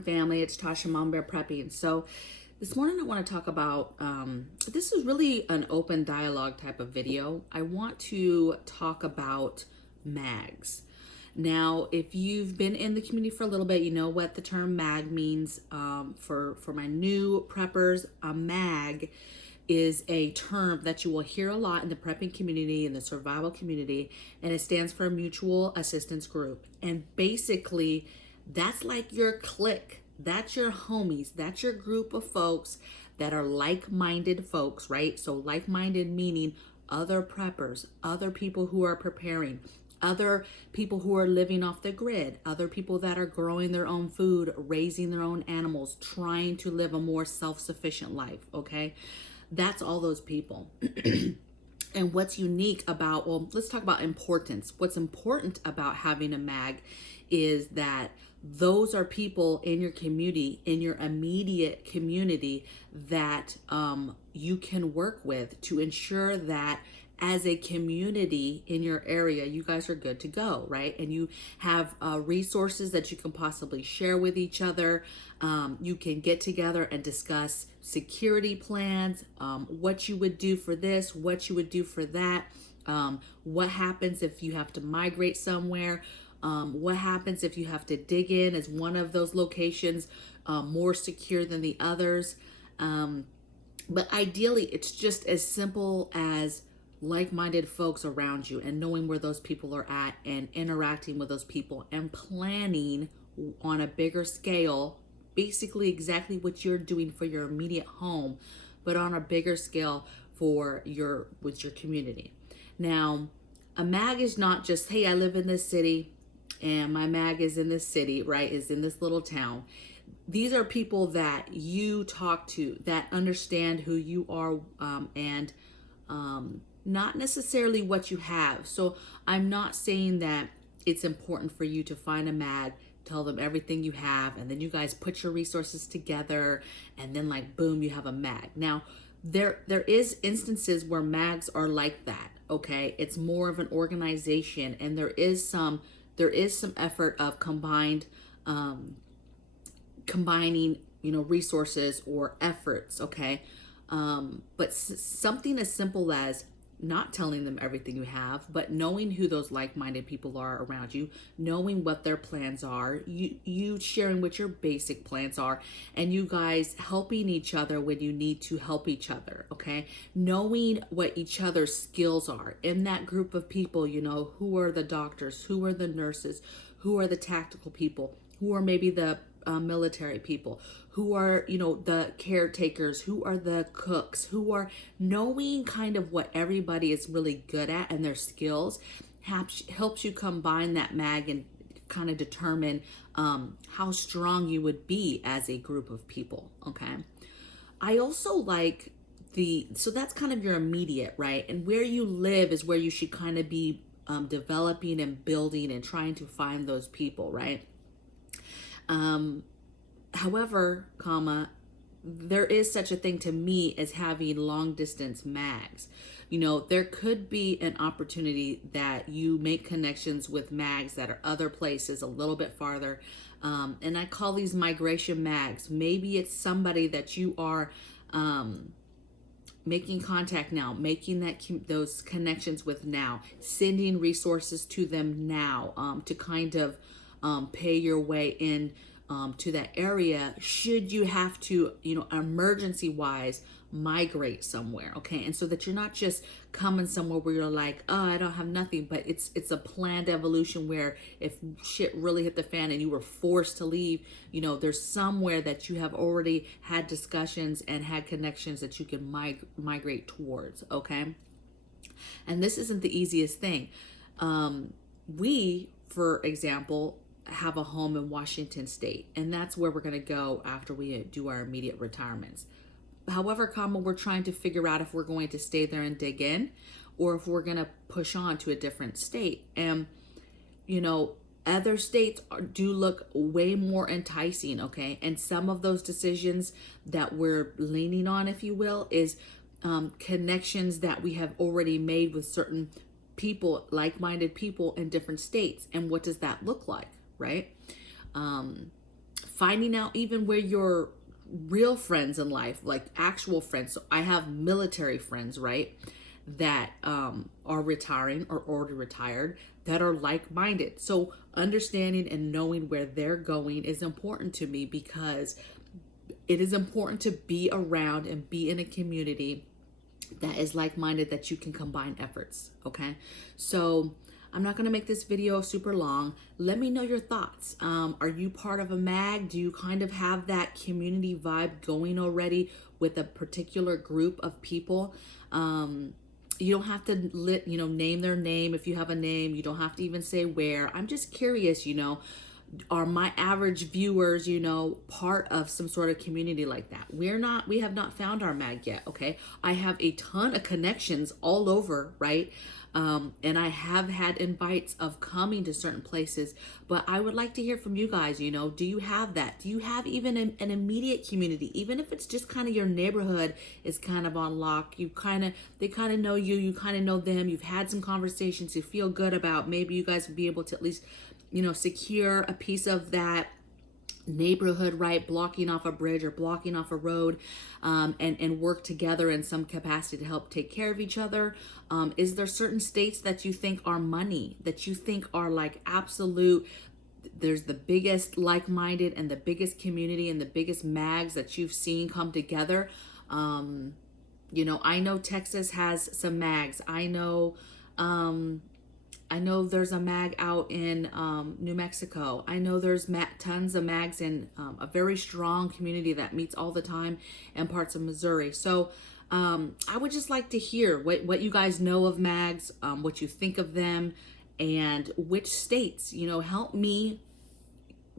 morning, family. It's Tasha, Mom Bear Prepping. So this morning I want to talk about, this is really an open dialogue type of video. I want to talk about MAGs. Now, if you've been in the community for a little bit, you know what the term MAG means. For my new preppers, a MAG is a term that you will hear a lot in the prepping community, in the survival community, and it stands for Mutual Assistance Group. And basically, that's like your clique, that's your homies, that's your group of folks that are like-minded folks, right? So like-minded meaning other preppers, other people who are preparing, other people who are living off the grid, other people that are growing their own food, raising their own animals, trying to live a more self-sufficient life, okay? That's all those people. And what's unique about, well, let's talk about importance. What's important about having a MAG is that those are people in your community, in your immediate community, that you can work with to ensure that as a community in your area, you guys are good to go, right? And you have resources that you can possibly share with each other. You can get together and discuss security plans, what you would do for this, what you would do for that, what happens if you have to migrate somewhere, what happens if you have to dig in, is one of those locations more secure than the others. But ideally, it's just as simple as like-minded folks around you and knowing where those people are at and interacting with those people and planning on a bigger scale, basically exactly what you're doing for your immediate home, but on a bigger scale for your community. Now, a MAG is not just, hey, I live in this city and my MAG is in this city, right? Is in this little town. These are people that you talk to, that understand who you are, and not necessarily what you have. So I'm not saying that it's important for you to find a MAG, tell them everything you have, and then you guys put your resources together, and then like boom, you have a MAG. Now, there is instances where MAGs are like that. Okay, it's more of an organization, and there is some effort of combining, resources or efforts. Okay, but something as simple as not telling them everything you have, but knowing who those like-minded people are around you, knowing what their plans are, you sharing what your basic plans are, and you guys helping each other when you need to help each other, okay? Knowing what each other's skills are. In that group of people, who are the doctors, who are the nurses, who are the tactical people, who are maybe the military people, who are, the caretakers, who are the cooks, who are knowing kind of what everybody is really good at and their skills helps you combine that MAG and kind of determine how strong you would be as a group of people, okay? I also like so that's kind of your immediate, right? And where you live is where you should kind of be developing and building and trying to find those people, right? However, there is such a thing to me as having long distance MAGs. There could be an opportunity that you make connections with MAGs that are other places a little bit farther. And I call these migration MAGs. Maybe it's somebody that you are, making contact now, making those connections with now, sending resources to them now, to kind of pay your way in to that area should you have to, emergency wise migrate somewhere, okay? And so that you're not just coming somewhere where you're like, oh, I don't have nothing, but it's a planned evolution where if shit really hit the fan and you were forced to leave, there's somewhere that you have already had discussions and had connections that you can migrate towards, okay? And this isn't the easiest thing. We, for example, have a home in Washington State, and that's where we're going to go after we do our immediate retirements. However, we're trying to figure out if we're going to stay there and dig in, or if we're going to push on to a different state. And, other states do look way more enticing, okay? And some of those decisions that we're leaning on, if you will, is connections that we have already made with certain people, like-minded people in different states. And what does that look like, right? finding out even where your real friends in life, like actual friends. So I have military friends, right, that are retiring or already retired, that are like-minded. So understanding and knowing where they're going is important to me, because it is important to be around and be in a community that is like-minded, that you can combine efforts. Okay, so I'm not going to make this video super long. Let me know your thoughts. Are you part of a MAG? Do you kind of have that community vibe going already with a particular group of people? You don't have to name their name. If you have a name, you don't have to even say where. I'm just curious, are my average viewers, part of some sort of community like that? We have not found our MAG yet, okay? I have a ton of connections all over, right? And I have had invites of coming to certain places, but I would like to hear from you guys. Do you have that? Do you have even an immediate community? Even if it's just kind of your neighborhood is kind of on lock, they kind of know you kind of know them, you've had some conversations, you feel good about, maybe you guys would be able to at least, secure a piece of that neighborhood, right? Blocking off a bridge or blocking off a road, and work together in some capacity to help take care of each other. Is there certain states that you think are money, that you think are like absolute, there's the biggest like-minded and the biggest community and the biggest MAGs that you've seen come together? I know Texas has some MAGs. I know there's a MAG out in New Mexico. I know there's tons of MAGs in a very strong community that meets all the time in parts of Missouri. So I would just like to hear what you guys know of MAGs, what you think of them, and which states, help me,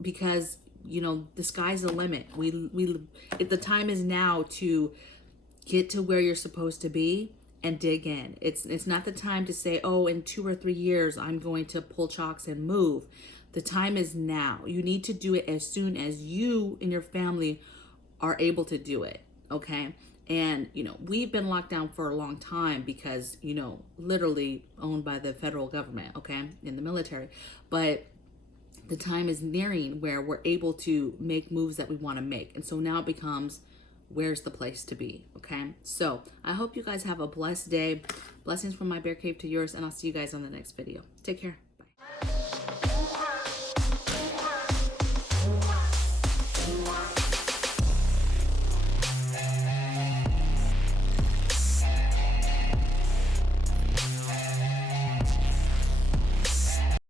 because, the sky's the limit. The time is now to get to where you're supposed to be and dig in. It's not the time to say, oh, in 2 or 3 years, I'm going to pull chocks and move. The time is now. You need to do it as soon as you and your family are able to do it, okay? And, we've been locked down for a long time because, literally owned by the federal government, okay, in the military. But the time is nearing where we're able to make moves that we want to make. And so now it becomes, where's the place to be, okay? So I hope you guys have a blessed day. Blessings from my bear cave to yours, and I'll see you guys on the next video. Take care.